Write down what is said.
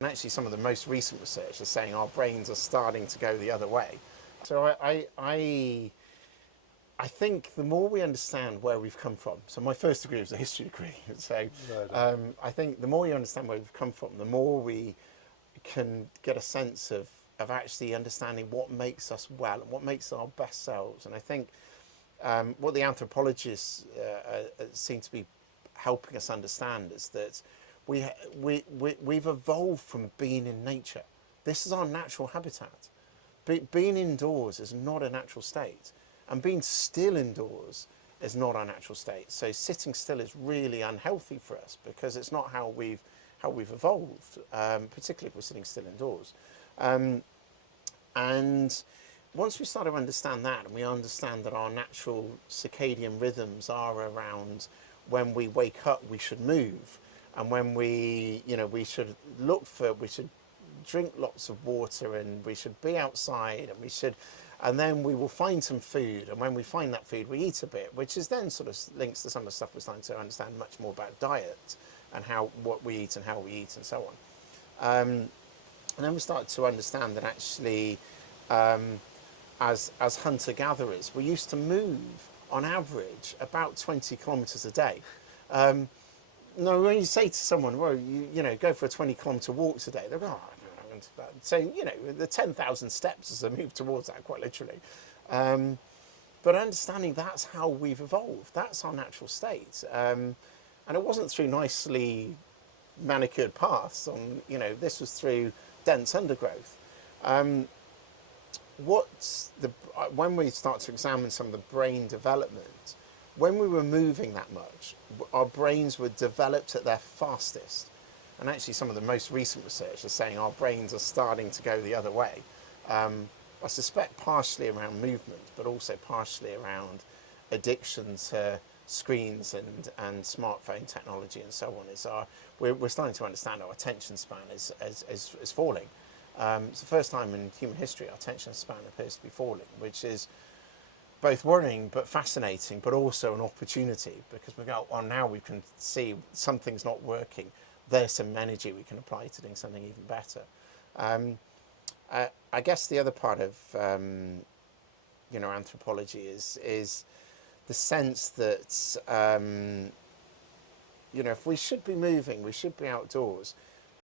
And actually, some of the most recent research is saying our brains are starting to go the other way. So I think the more we understand where we've come from, so my first degree was a history degree, so I think the more you understand where we've come from, the more we can get a sense of actually understanding what makes us well and what makes our best selves. And I think what the anthropologists seem to be helping us understand is that we've evolved from being in nature. This is our natural habitat. Being indoors is not a natural state, and being still indoors is not our natural state. So sitting still is really unhealthy for us because it's not how we've evolved, particularly if we're sitting still indoors. And once we start to understand that, and we understand that our natural circadian rhythms are around when we wake up, we should move, and when we should we should drink lots of water, and we should be outside, and then we will find some food, and when we find that food, we eat a bit, which is then sort of links to some of the stuff we're starting to understand much more about diet and what we eat and how we eat and so on. And then we start to understand that actually, as hunter-gatherers, we used to move on average about 20 kilometres a day. No, when you say to someone, well, go for a 20-kilometre walk today, they're like, oh, no, I'm that. So, the 10,000 steps as I move towards that, quite literally. But understanding that's how we've evolved, that's our natural state. And it wasn't through nicely manicured paths this was through dense undergrowth. When we start to examine some of the brain development, when we were moving that much, our brains were developed at their fastest. And actually, some of the most recent research is saying our brains are starting to go the other way. I suspect partially around movement, but also partially around addiction to screens and smartphone technology and so on. We're starting to understand our attention span is falling. It's the first time in human history our attention span appears to be falling, which is both worrying but fascinating, but also an opportunity, because we go, oh, now we can see something's not working. There's some energy we can apply to doing something even better. I guess the other part of anthropology is the sense that if we should be moving, we should be outdoors.